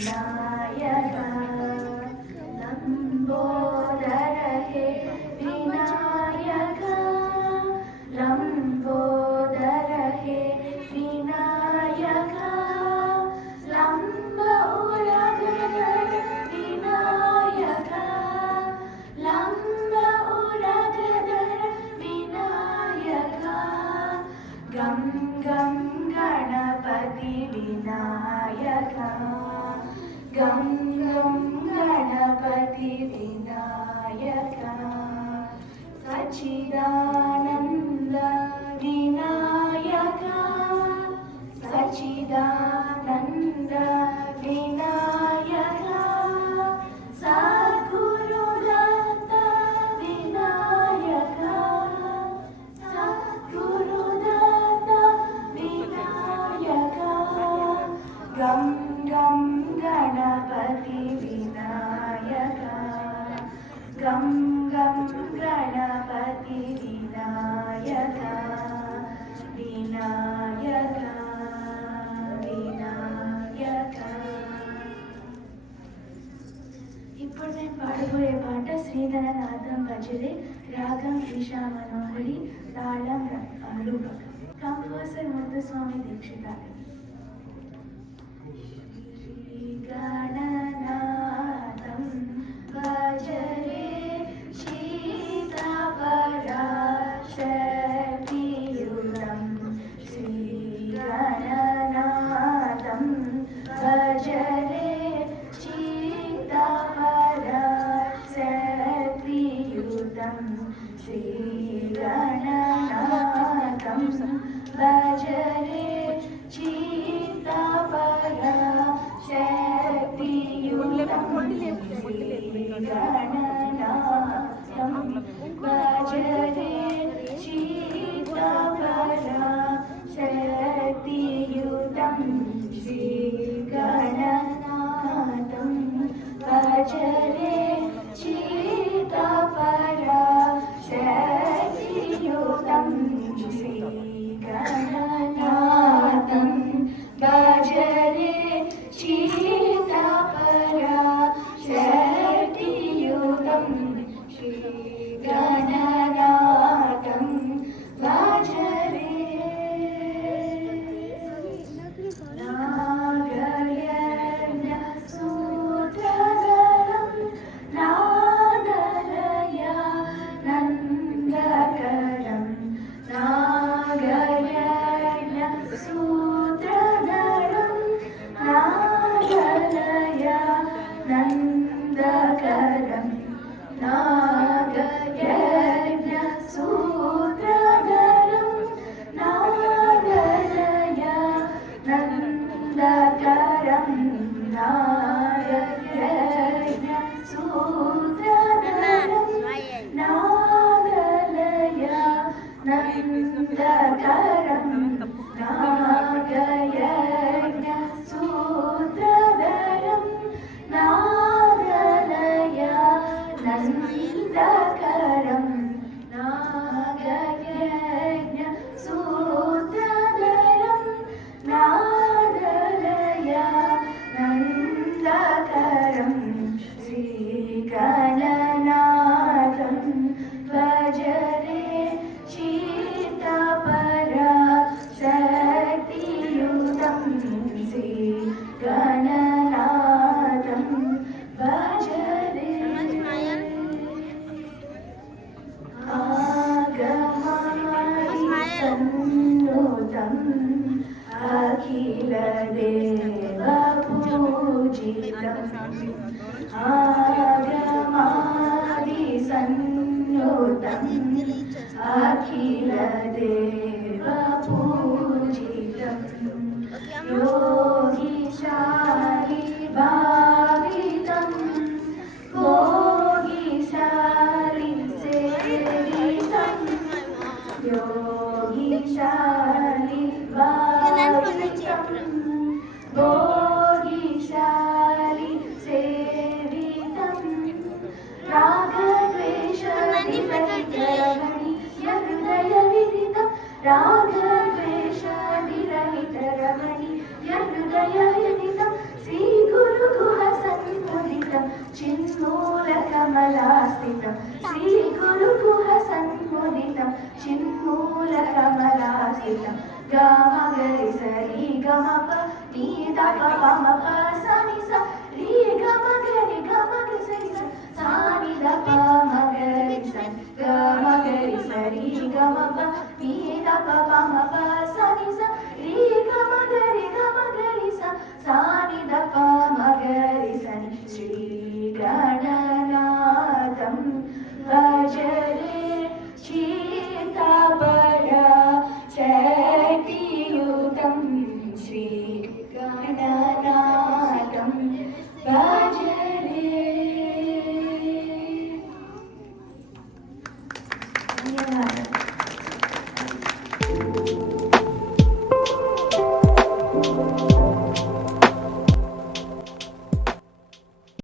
विनायक लंबोदर हे विनायक लंबोदर हे विनायक लंब उरगधर विनायक लंब उरगधर विनायक गम गम गणपति विनायक गम गम गणपति विनायक सच्चिदानंद विनायक सच्चिदानंद विनायक सद्गुरुदत्त विनायक सद्गुरुदत्त विनायक गम गम गणपति विनायक गम गम गणपति विनायक विनायक विनायक ఇప్పుడు నేను పాడబోయే పాట శ్రీధరనాథం భజరే రాగం ఈశా మనోహరి తాళం రూపకం కంపోజర్ ముద్దుస్వామి దీక్షితారు गणनाथं भजरे शीतपराशक्तियुतं श्रीगणनाथं भजरे शीतपराशक्तियुतं श्रीगणनाथं भजरे शक्तियुतं श्रीगणनाथं भजरे शीतपराशक्तियुतं श्रीगणनाथं भजरे शीतपराशक्तियुतं श्रीगणनाथं भजरे शीतपराशक्तियुतं श्रीगणनाथं भजरे नागयज्ञसूत्रधरं नादलयानन्दकरं नागयज्ञसूत्रधरं नादलयानन्दकरं नागयज्ञसूत्रधरं नादलयानन्दकरं नागयज्ञसूत्रधरं नादलयानन्दकरं नागयज्ञसूत्रधरं नादलयानन्दकरं नागयज्ञसूत्रधरं नादलयानन्दकरं श्रीगणनाथं भजरे शीतपराशक्तियुतं श्रीगणनाथं भजरे आगमादिसन्नुतम् अखिलदेवपूजितम् आगमादिसन्नुतम् अखिलदेवपूजितम् योगीशालि भावितं भोगिशालि सेवितं योगीशालि भावितं भोगिशालि सेवितं कमलास्थितं श्रीगुरुगुहसन्मुदितं चिन्मूलकमलास्थितं गमगरि सरि गमप नीदप पमप सनि स री गमगरि सरि सानि दप मगरि सनि गमगरि सरि गमप नीदप पमप सनि स